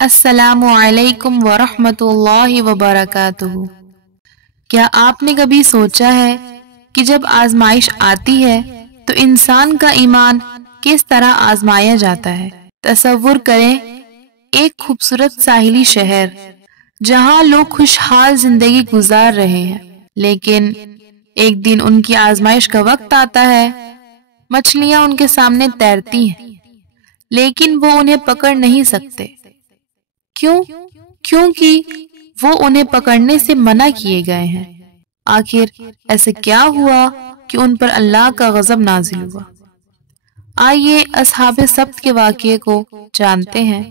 السلام علیکم ورحمۃ اللہ وبرکاتہ۔ کیا آپ نے کبھی سوچا ہے کہ جب آزمائش آتی ہے تو انسان کا ایمان کس طرح آزمایا جاتا ہے؟ تصور کریں ایک خوبصورت ساحلی شہر جہاں لوگ خوشحال زندگی گزار رہے ہیں، لیکن ایک دن ان کی آزمائش کا وقت آتا ہے۔ مچھلیاں ان کے سامنے تیرتی ہیں لیکن وہ انہیں پکڑ نہیں سکتے۔ کیونکہ وہ انہیں پکڑنے سے منع کیے گئے ہیں۔ آخر ایسے کیا ہوا کہ ان پر اللہ کا غضب نازل ہوا؟ آئیے اصحاب سبت کے واقعے کو جانتے ہیں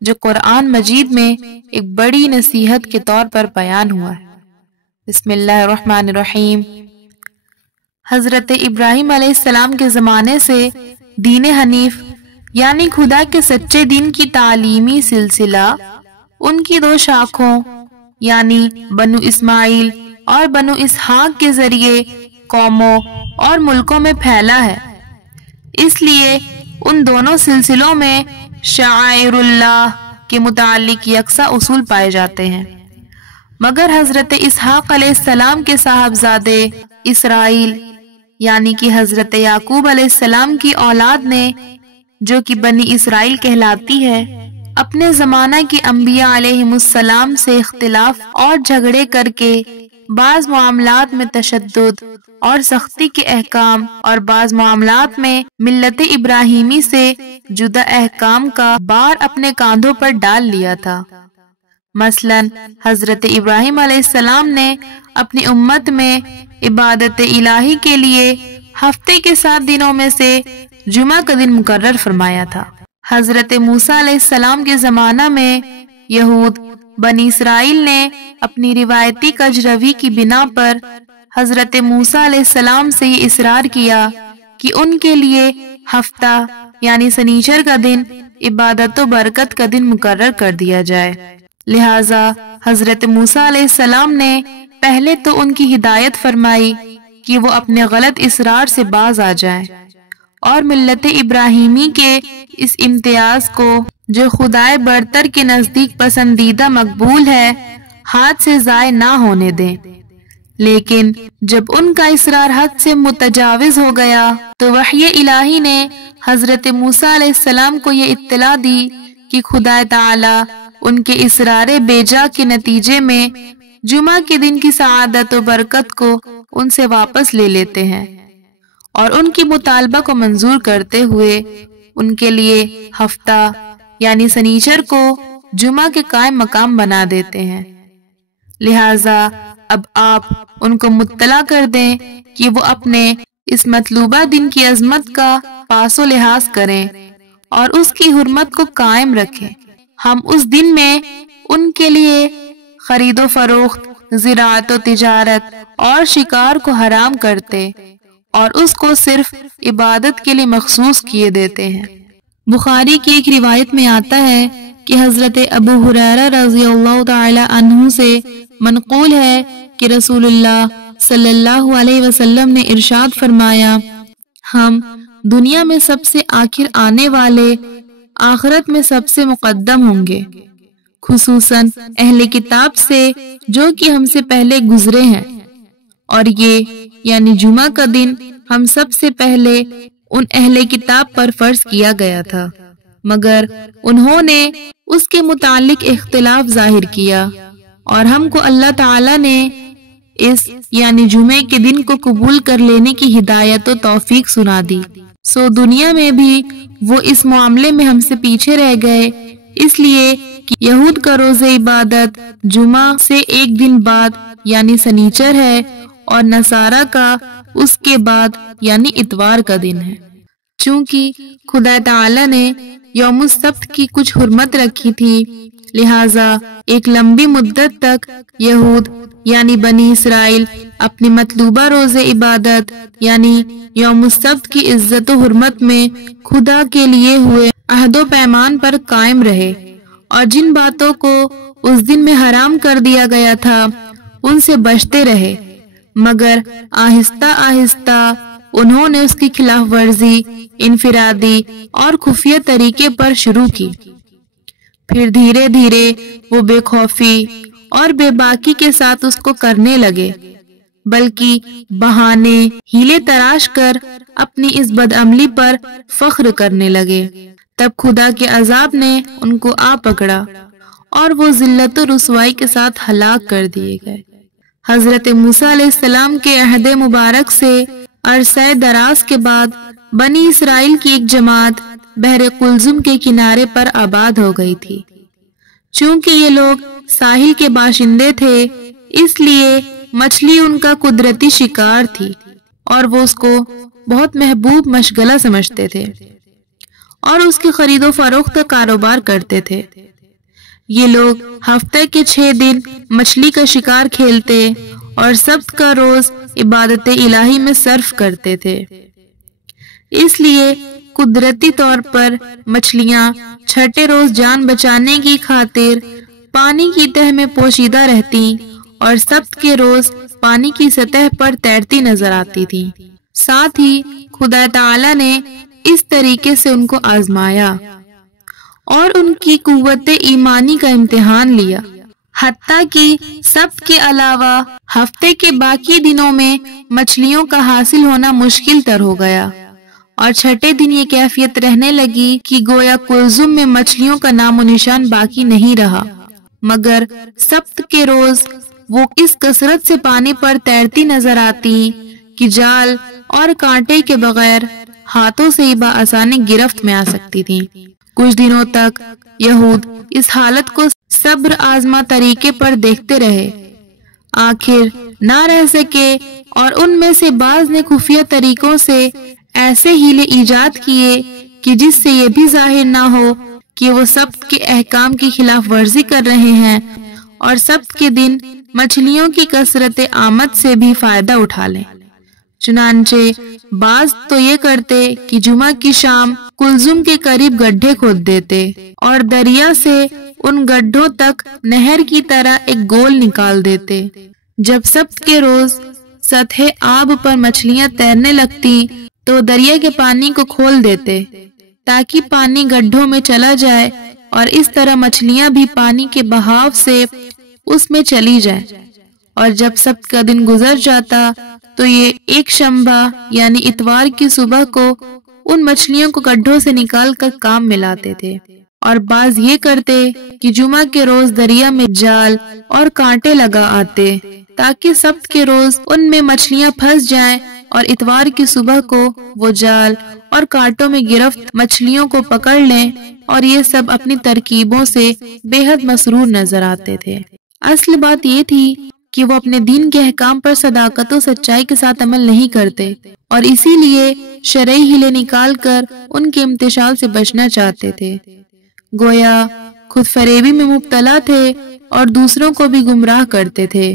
جو قرآن مجید میں ایک بڑی نصیحت کے طور پر بیان ہوا ہے۔ بسم اللہ الرحمن الرحیم۔ حضرت ابراہیم علیہ السلام کے زمانے سے دین حنیف یعنی خدا کے سچے دین کی تعلیمی سلسلہ ان کی دو شاخوں یعنی بنو اسماعیل اور بنو اسحاق کے ذریعے قوموں اور ملکوں میں پھیلا ہے۔ اس لیے ان دونوں سلسلوں میں شعائر اللہ کے متعلق یکساں اصول پائے جاتے ہیں، مگر حضرت اسحاق علیہ السلام کے صاحبزادے اسرائیل یعنی کہ حضرت یعقوب علیہ السلام کی اولاد نے جو کہ بنی اسرائیل کہلاتی ہے، اپنے زمانہ کے انبیاء علیہم السلام سے اختلاف اور جھگڑے کر کے بعض معاملات میں تشدد اور سختی کے احکام اور بعض معاملات میں ملت ابراہیمی سے جدا احکام کا بار اپنے کاندھوں پر ڈال لیا تھا۔ مثلا حضرت ابراہیم علیہ السلام نے اپنی امت میں عبادت الہی کے لیے ہفتے کے 7 دنوں میں سے جمعہ کا دن مقرر فرمایا تھا۔ حضرت موسیٰ علیہ السلام کے زمانہ میں یہود بنی اسرائیل نے اپنی روایتی کجروی کی بنا پر حضرت موسیٰ علیہ السلام سے یہ اصرار کیا کہ ان کے لیے ہفتہ یعنی سنیچر کا دن عبادت و برکت کا دن مقرر کر دیا جائے۔ لہٰذا حضرت موسیٰ علیہ السلام نے پہلے تو ان کی ہدایت فرمائی کہ وہ اپنے غلط اصرار سے باز آ جائیں اور ملت ابراہیمی کے اس امتیاز کو جو خدائے برتر کے نزدیک پسندیدہ مقبول ہے ہاتھ سے ضائع نہ ہونے دیں۔ لیکن جب ان کا اصرار حد سے متجاوز ہو گیا تو وحی الہی نے حضرت موسیٰ علیہ السلام کو یہ اطلاع دی کہ خدا تعالی ان کے اصرار بیجا کے نتیجے میں جمعہ کے دن کی سعادت و برکت کو ان سے واپس لے لیتے ہیں اور ان کی مطالبہ کو منظور کرتے ہوئے ان کے لیے ہفتہ یعنی سنیچر کو جمعہ کے قائم مقام بنا دیتے ہیں۔ لہٰذا اب آپ ان کو مطلع کر دیں کہ وہ اپنے اس مطلوبہ دن کی عظمت کا پاس و لحاظ کریں اور اس کی حرمت کو قائم رکھیں۔ ہم اس دن میں ان کے لیے خرید و فروخت، زراعت و تجارت اور شکار کو حرام کرتے اور اس کو صرف عبادت کے لیے مخصوص کیے دیتے ہیں۔ بخاری کی ایک روایت میں آتا ہے کہ حضرت ابو ہریرہ رضی اللہ تعالی عنہ سے منقول ہے کہ رسول اللہ صلی اللہ علیہ وسلم نے ارشاد فرمایا، ہم دنیا میں سب سے آخر آنے والے آخرت میں سب سے مقدم ہوں گے، خصوصاً اہل کتاب سے جو کہ ہم سے پہلے گزرے ہیں، اور یہ یعنی جمعہ کا دن ہم سب سے پہلے ان اہل کتاب پر فرض کیا گیا تھا، مگر انہوں نے اس کے متعلق اختلاف ظاہر کیا اور ہم کو اللہ تعالی نے اس یعنی جمعے کے دن کو قبول کر لینے کی ہدایت و توفیق سنا دی، سو دنیا میں بھی وہ اس معاملے میں ہم سے پیچھے رہ گئے، اس لیے کہ یہود کا روز عبادت جمعہ سے ایک دن بعد یعنی سنیچر ہے اور نصارہ کا اس کے بعد یعنی اتوار کا دن ہے۔ چونکہ خدا تعالی نے یوم السبت کی کچھ حرمت رکھی تھی، لہٰذا ایک لمبی مدت تک یہود یعنی بنی اسرائیل اپنی مطلوبہ روز عبادت یعنی یوم السبت کی عزت و حرمت میں خدا کے لیے ہوئے عہد و پیمان پر قائم رہے اور جن باتوں کو اس دن میں حرام کر دیا گیا تھا ان سے بچتے رہے، مگر آہستہ آہستہ انہوں نے اس کی خلاف ورزی انفرادی اور خفیہ طریقے پر شروع کی۔ پھر دھیرے دھیرے وہ بے خوفی اور بے باکی کے ساتھ اس کو کرنے لگے، بلکہ بہانے ہیلے تراش کر اپنی اس بدعملی پر فخر کرنے لگے۔ تب خدا کے عذاب نے ان کو آ پکڑا اور وہ ذلت و رسوائی کے ساتھ ہلاک کر دیے گئے۔ حضرت موسیٰ علیہ السلام کے عہد مبارک سے عرصہ دراز کے بعد بنی اسرائیل کی ایک جماعت بحر قلزم کے کنارے پر آباد ہو گئی تھی۔ چونکہ یہ لوگ ساحل کے باشندے تھے، اس لیے مچھلی ان کا قدرتی شکار تھی اور وہ اس کو بہت محبوب مشغلہ سمجھتے تھے اور اس کی خرید و فروخت کا کاروبار کرتے تھے۔ یہ لوگ ہفتے کے 6 دن مچھلی کا شکار کھیلتے اور سبت کا روز عبادت الہی میں صرف کرتے تھے۔ اس لیے قدرتی طور پر مچھلیاں چھٹے روز جان بچانے کی خاطر پانی کی تہہ میں پوشیدہ رہتی اور سبت کے روز پانی کی سطح پر تیرتی نظر آتی تھی۔ ساتھ ہی خدا تعالی نے اس طریقے سے ان کو آزمایا اور ان کی قوت ایمانی کا امتحان لیا، حتیٰ کہ سبت کے علاوہ ہفتے کے باقی دنوں میں مچھلیوں کا حاصل ہونا مشکل تر ہو گیا، اور چھٹے دن یہ کیفیت رہنے لگی کہ گویا قلزم میں مچھلیوں کا نام و نشان باقی نہیں رہا، مگر سبت کے روز وہ اس کثرت سے پانی پر تیرتی نظر آتی کہ جال اور کانٹے کے بغیر ہاتھوں سے ہی بآسانی گرفت میں آ سکتی تھی۔ کچھ دنوں تک یہود اس حالت کو صبر آزما طریقے پر دیکھتے رہے، آخر نہ رہ سکے اور ان میں سے بعض نے خفیہ طریقوں سے ایسے ہیلے ایجاد کیے کہ جس سے یہ بھی ظاہر نہ ہو کہ وہ سبت کے احکام کی خلاف ورزی کر رہے ہیں اور سبت کے دن مچھلیوں کی کثرت آمد سے بھی فائدہ اٹھا لیں۔ چنانچہ بعض تو یہ کرتے کہ جمعہ کی شام قلزم کے قریب گڈھے کھود دیتے اور دریا سے ان گڈھوں تک نہر کی طرح ایک گول نکال دیتے۔ جب سبت کے روز سطح آب پر مچھلیاں تیرنے لگتی تو دریا کے پانی کو کھول دیتے تاکہ پانی گڈھوں میں چلا جائے اور اس طرح مچھلیاں بھی پانی کے بہاؤ سے اس میں چلی جائیں، اور جب سبت کا دن گزر جاتا تو یہ ایک شنبہ یعنی اتوار کی صبح کو ان مچھلیوں کو گڈھوں سے نکال کر کام میں لاتے تھے، اور بعض یہ کرتے کہ جمعہ کے روز دریا میں جال اور کانٹے لگا آتے تاکہ سبت کے روز ان میں مچھلیاں پھنس جائیں اور اتوار کی صبح کو وہ جال اور کانٹوں میں گرفت مچھلیوں کو پکڑ لیں، اور یہ سب اپنی ترکیبوں سے بے حد مسرور نظر آتے تھے۔ اصل بات یہ تھی کہ وہ اپنے دین کے احکام پر صداقت و سچائی کے ساتھ عمل نہیں کرتے اور اسی لیے شرعی ہیلے نکال کر ان کے امتثال سے بچنا چاہتے تھے، گویا خود فریبی میں مبتلا تھے اور دوسروں کو بھی گمراہ کرتے تھے۔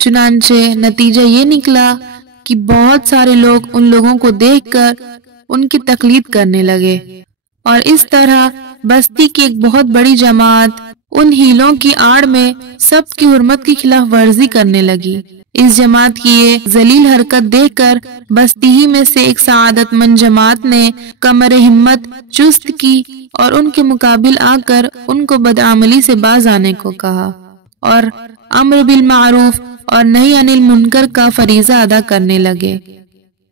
چنانچہ نتیجہ یہ نکلا کہ بہت سارے لوگ ان لوگوں کو دیکھ کر ان کی تقلید کرنے لگے، اور اس طرح بستی کی ایک بہت بڑی جماعت ان ہیلوں کی آڑ میں سب کی حرمت کی خلاف ورزی کرنے لگی۔ اس جماعت کی یہ ذلیل حرکت دیکھ کر بستی ہی میں سے ایک سعادت مند جماعت نے کمر ہمت چست کی اور ان کے مقابل آ کر ان کو بدعملی سے باز آنے کو کہا اور امر بالمعروف اور نہی عن المنکر کا فریضہ ادا کرنے لگے،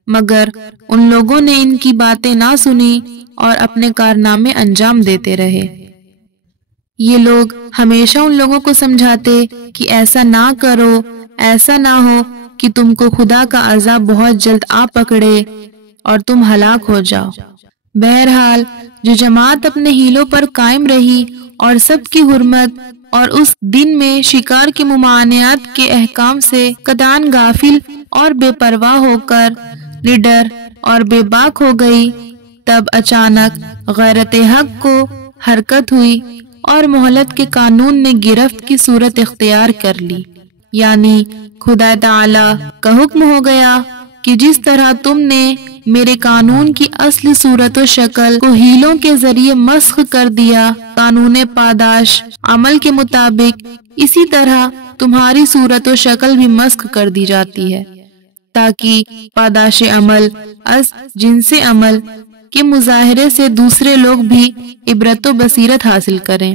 مگر ان لوگوں نے ان کی باتیں نہ سنی اور اپنے کارنامے انجام دیتے رہے۔ یہ لوگ ہمیشہ ان لوگوں کو سمجھاتے کہ ایسا نہ کرو، ایسا نہ ہو کہ تم کو خدا کا عذاب بہت جلد آ پکڑے اور تم ہلاک ہو جاؤ۔ بہرحال جو جماعت اپنے ہیلوں پر قائم رہی اور سب کی حرمت اور اس دن میں شکار کے ممانعات کے احکام سے قطعاً غافل اور بے پرواہ ہو کر نڈر اور بے باک ہو گئی، تب اچانک غیرت حق کو حرکت ہوئی اور مہلت کے قانون نے گرفت کی صورت اختیار کر لی، یعنی خدا تعالی کا حکم ہو گیا کہ جس طرح تم نے میرے قانون کی اصل صورت و شکل کو ہیلوں کے ذریعے مسخ کر دیا قانون پاداش عمل کے مطابق، اسی طرح تمہاری صورت و شکل بھی مسخ کر دی جاتی ہے تاکہ پاداش عمل از جنس عمل کے مظاہرے سے دوسرے لوگ بھی عبرت و بصیرت حاصل کریں